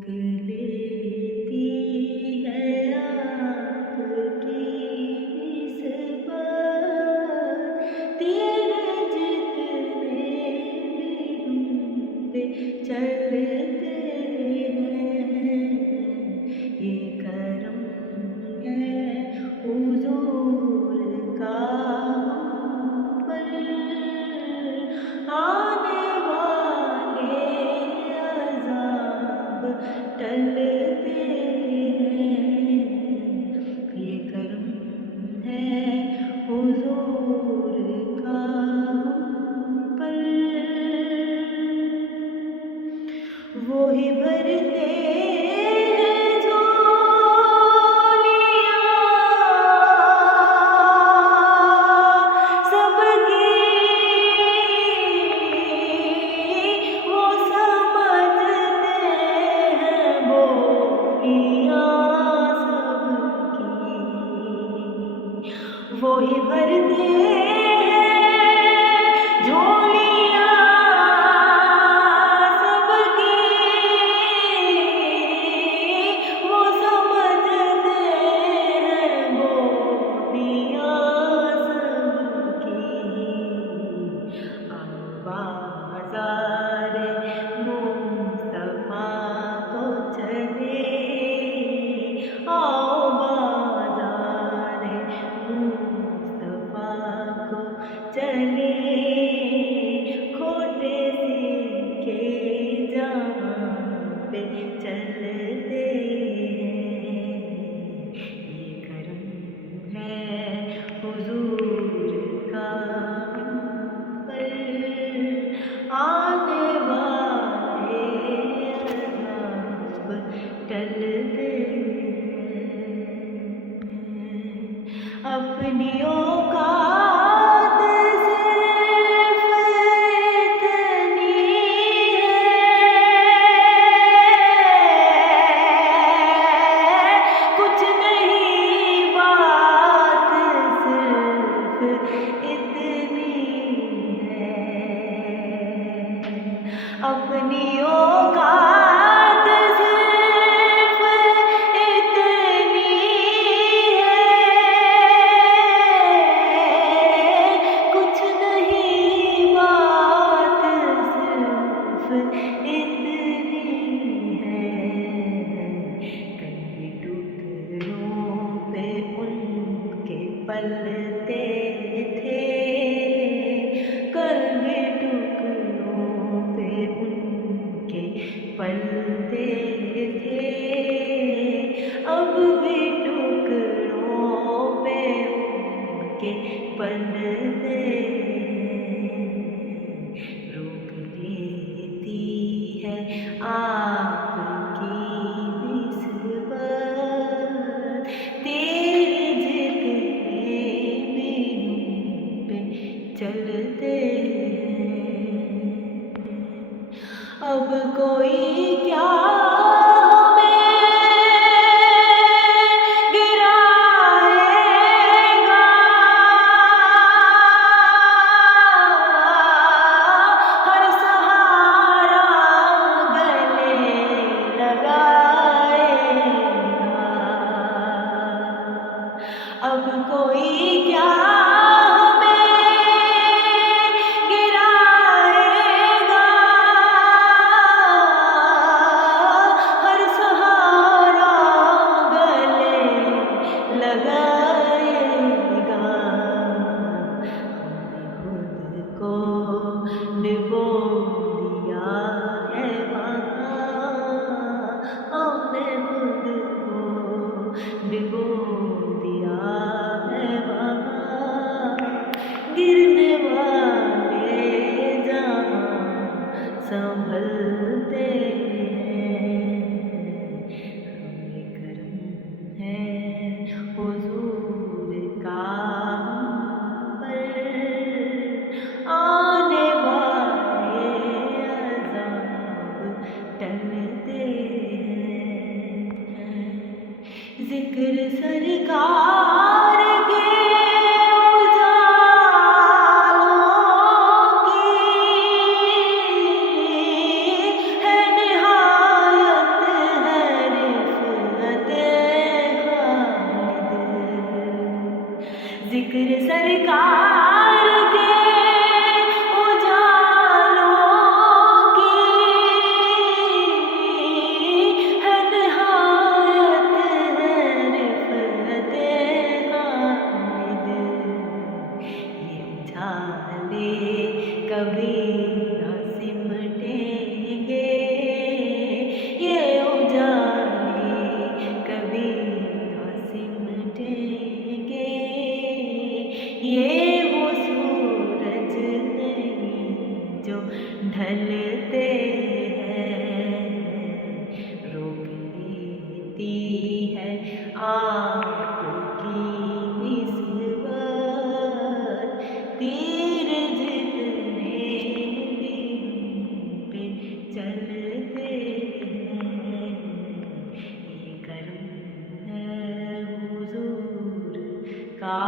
लेती है आपकी निस्बत तेरे जितने भी होंगे चलते हैं ये करम है हुजूर का हम पर आने वाले अज़ाब टलते हैं ये करम है हुजूर का हम पर वो ही भरते हैं झोलियाँ सबकी वो समझते हैं बोलियाँ सबकी वो ही भरते हैं झोलियाँ सबकी वो समझते हैं बोलियाँ सबकी आवाज़ मुस्तफ़ा को चले आओ बाज़ारे मुस्तफ़ा को चले खोटे सिक्के जहाँ पे चलते हैं ये करम है हुजूर का हम पर आने वाले अज़ाब टलते हैं अपनी औकात सिर्फ इतनी है कुछ नहीं बात सिर्फ इतनी है अपनी औकात सिर्फ इतनी है कुछ नहीं बात सिर्फ इतनी है कई टुकड़ों पे उनके पलते थे कल भी टुकड़ों पे उनके पलते थे अब भी टुकड़ों पे उनके पलते रोक लेती है आपकी निस्बत तेरे जितने भी पे चलते हैं अब कोई क्या हमें गिराएगा हर सहारा गले लगाएगा अब कोई क्या को डिबो दिया है वहाँ हमने खुद को डिबो दिया है वहाँ गिरने वाले जहाँ संभलते हैं हमें करम है हुजूर का हम पर आने वाले अज़ाब टलते हैं ज़िक्र सरकार के उजालों की है निहायत आपकी निस्बत तीर जितने भी हम पे चलते हैं, ये करम है हुजूर का